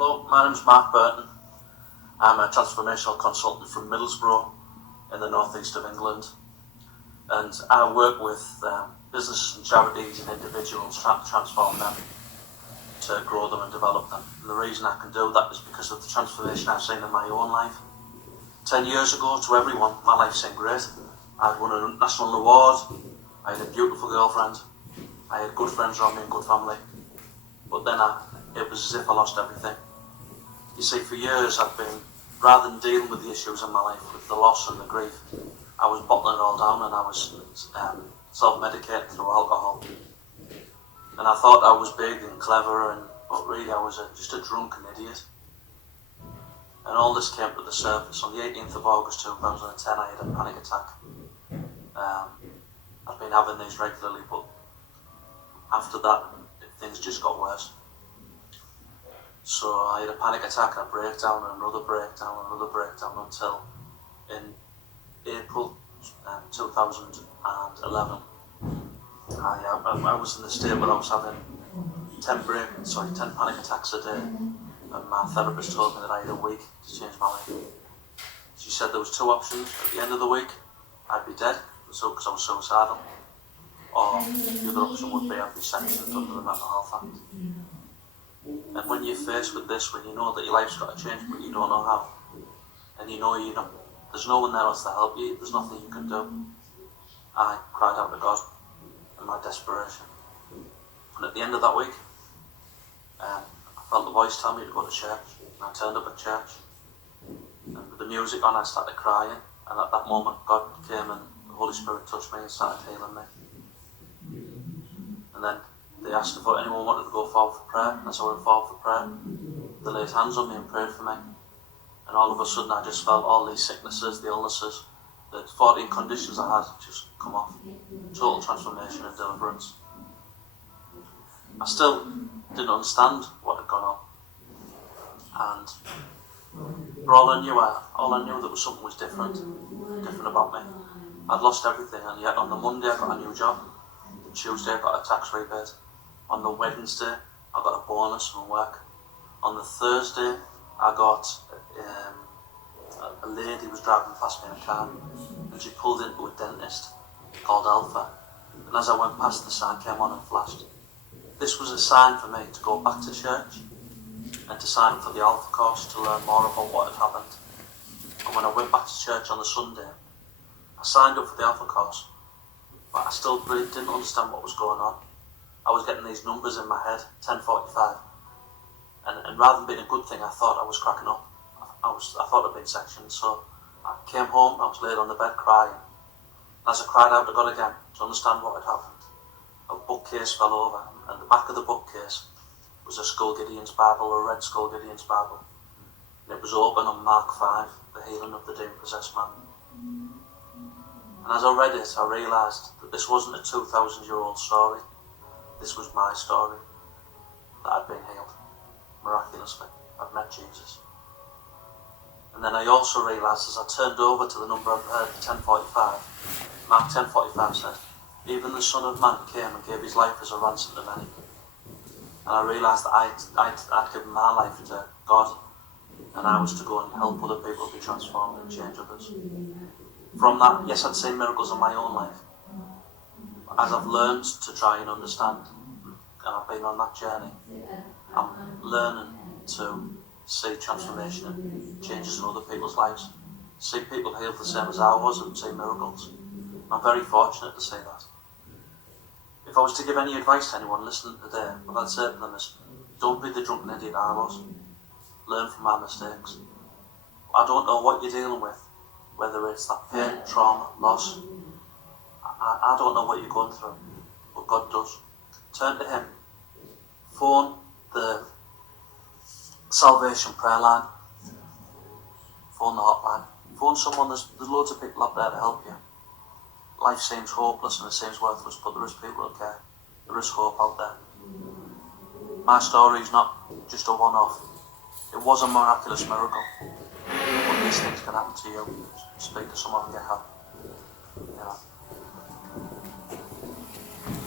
Hello, my name's Mark Burton. I'm a transformational consultant from Middlesbrough in the northeast of England, and I work with businesses and charities and individuals trying to transform them, to grow them and develop them. And the reason I can do that is because of the transformation I've seen in my own life. 10 years ago, to everyone, my life seemed great. I'd won a national award, I had a beautiful girlfriend, I had good friends around me and good family, but then it was as if I lost everything. You see, for years I'd been, rather than dealing with the issues in my life, with the loss and the grief, I was bottling it all down and I was self-medicating through alcohol. And I thought I was big and clever, but really I was just a drunken idiot. And all this came to the surface. On the 18th of August 2010, I had a panic attack. I've been having these regularly, but after that, things just got worse. So I had a panic attack and a breakdown and another breakdown and another breakdown until in April 2011, I was in the state where I was having 10 panic attacks a day, and my therapist told me that I had a week to change my life. She said there was two options. At the end of the week, I'd be dead because I was suicidal, or the other option would be I'd be sanctioned under the Mental Health Act. And when you're faced with this, when you know that your life's got to change but you don't know how, and you know there's no one there else to help you, there's nothing you can do, I cried out to God in my desperation. And at the end of that week, I felt the voice tell me to go to church, and I turned up at church, and with the music on I started crying, and at that moment God came and the Holy Spirit touched me and started healing me. And then they asked if anyone wanted to go forward for prayer, and so I went forward for prayer. They laid hands on me and prayed for me, and all of a sudden I just felt all these sicknesses, the illnesses, the 14 conditions I had just come off. Total transformation and deliverance. I still didn't understand what had gone on, and for all I knew that something was different about me. I'd lost everything, and yet on the Monday I got a new job. On Tuesday I got a tax rebate. On the Wednesday I got a bonus from work. On the Thursday I got a lady was driving past me in a car, and she pulled into a dentist called Alpha, and as I went past, the sign came on and flashed. This was a sign for me to go back to church and to sign up for the Alpha course to learn more about what had happened. And when I went back to church on the Sunday, I signed up for the Alpha course, but I still really didn't understand what was going on. I was getting these numbers in my head, 10:45, and rather than being a good thing, I thought I was cracking up. I thought I'd been sectioned, so I came home, I was laid on the bed crying. As I cried out to God again to understand what had happened, a bookcase fell over, and the back of the bookcase was a Skull Gideon's Bible, a red Skull Gideon's Bible. And it was open on Mark 5, the healing of the demon-possessed man. And as I read it, I realised that this wasn't a 2,000-year-old story. This was my story, that I'd been healed, miraculously. I'd met Jesus. And then I also realised as I turned over to the number I've heard, 10:45, Mark 10:45 said, even the Son of Man came and gave his life as a ransom to many. And I realised that I'd given my life to God, and I was to go and help other people be transformed and change others. From that, yes, I'd seen miracles in my own life. As I've learned to try and understand, and I've been on that journey, I'm learning to see transformation and changes in other people's lives. See people healed the same as I was and see miracles. I'm very fortunate to see that. If I was to give any advice to anyone listening today, what I'd say to them is, don't be the drunken idiot I was. Learn from my mistakes. I don't know what you're dealing with, whether it's that pain, trauma, loss. I don't know what you're going through, but God does. Turn to Him. Phone the Salvation Prayer Line. Phone the hotline. Phone someone. There's loads of people out there to help you. Life seems hopeless and it seems worthless, but there is people who care. There is hope out there. My story is not just a one-off. It was a miraculous miracle. But these things can happen to you. Speak to someone and get help.